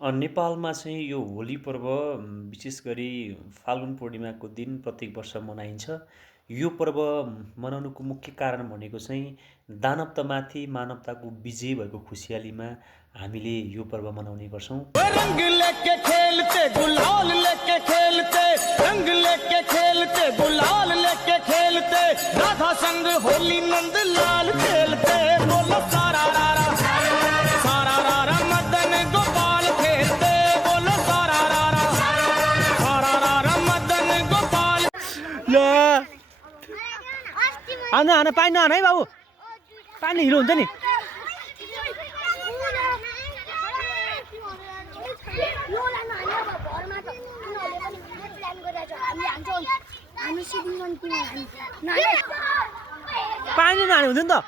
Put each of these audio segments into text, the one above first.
नेपालमा चाहिँ यो होली पर्व विशेष गरी फाल्गुन पूर्णिमाको दिन प्रत्येक वर्ष मनाइन्छ। यो पर्व मनाउनुको मुख्य कारण भनेको चाहिँ दानवतामाथि मानवताको विजय भएको खुसियालीमा हामीले यो पर्व मनाउने गर्छौँ। रंग लेके खेलते गुलाल लेके खेलते रंग लेके खेलते गुलाल लेके खेलते राधा संग होली नंद लाल खेलते बोलो सारा रारा मदन गोपाल खेलते बोलो सारा रारा मदन गोपाल। हान पानी नहान है बाबु, पानी हिलो हुन्छ नि। पानी नहाने हुँदैन त।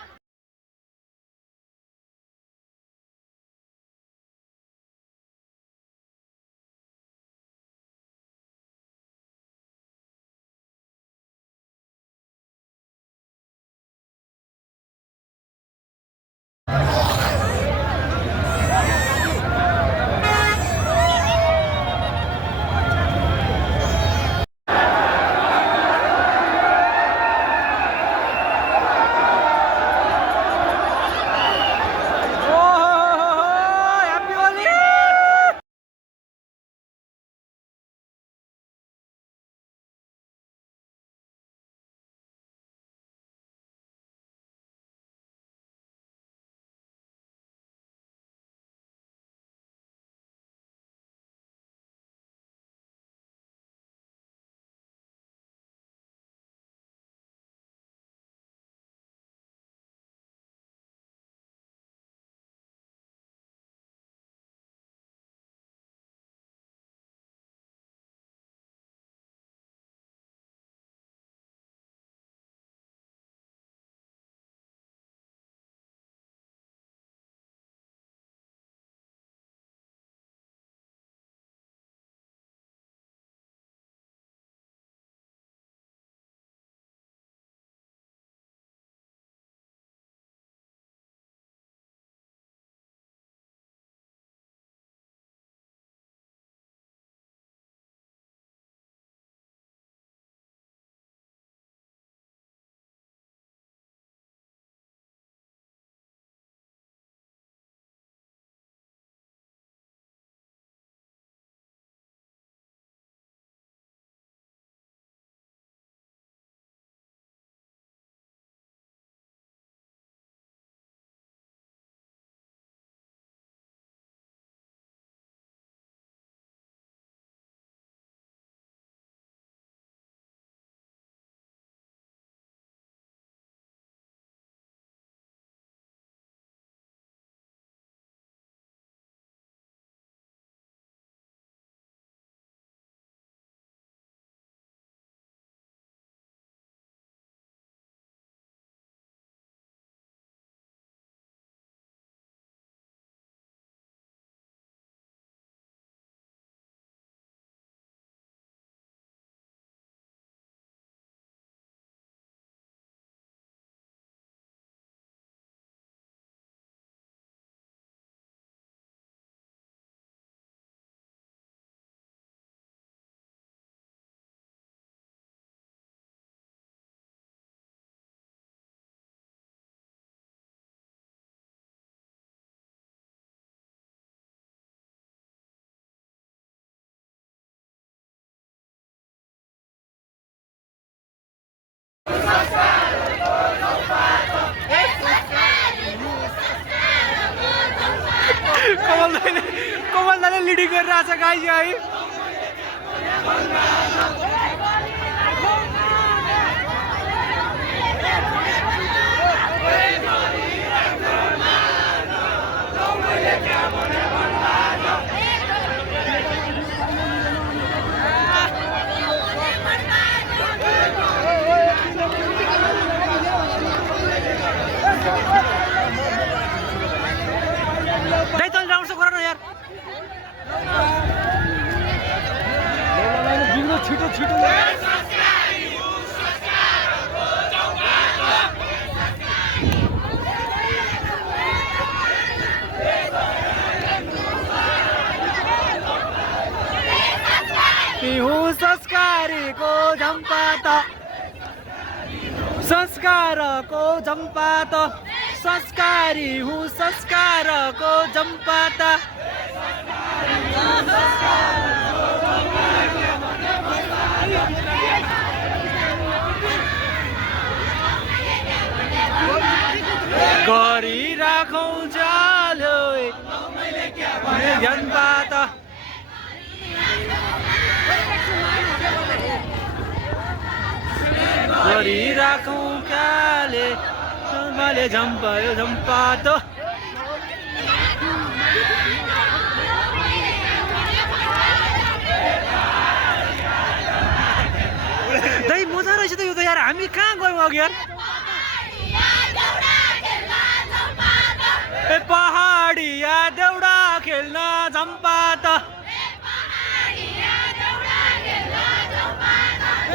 कमल दाइले लिडिङ गरिरहेछ गाइस है। दाइ तल राउन्ड गर न यार। छिटो छिटो हूँ संस्कारीको झम्पात संस्कारको झम्पात संस्कारी हूँ संस्कारको झम्पात गरिराखौँ चालो झम्पात गरिराखौँ काले मैले झम्पायो झम्पात दाइ मजा रहेछ त यो त यार हामी कहाँ गयौँ अघि यार ए पहाडिया देउडा खेल्न झम्पात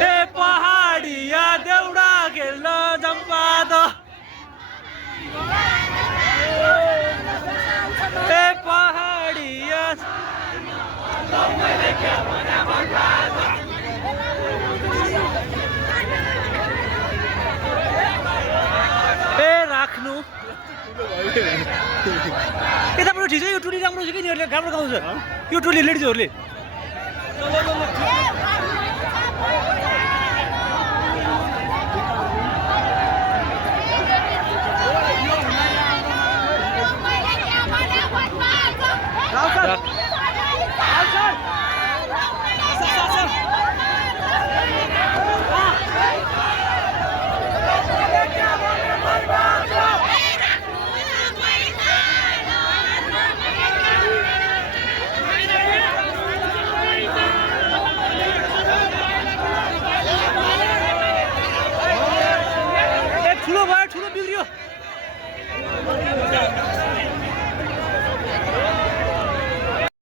ए पहाडिया देउडा खेल्न झम्पात ए पहाडिया ए राख्नु यताबाट ठिक छ यो टोली राम्रो छ कि यिनीहरूले राम्रो गाउँछ यो टोली लेडिजहरूले राख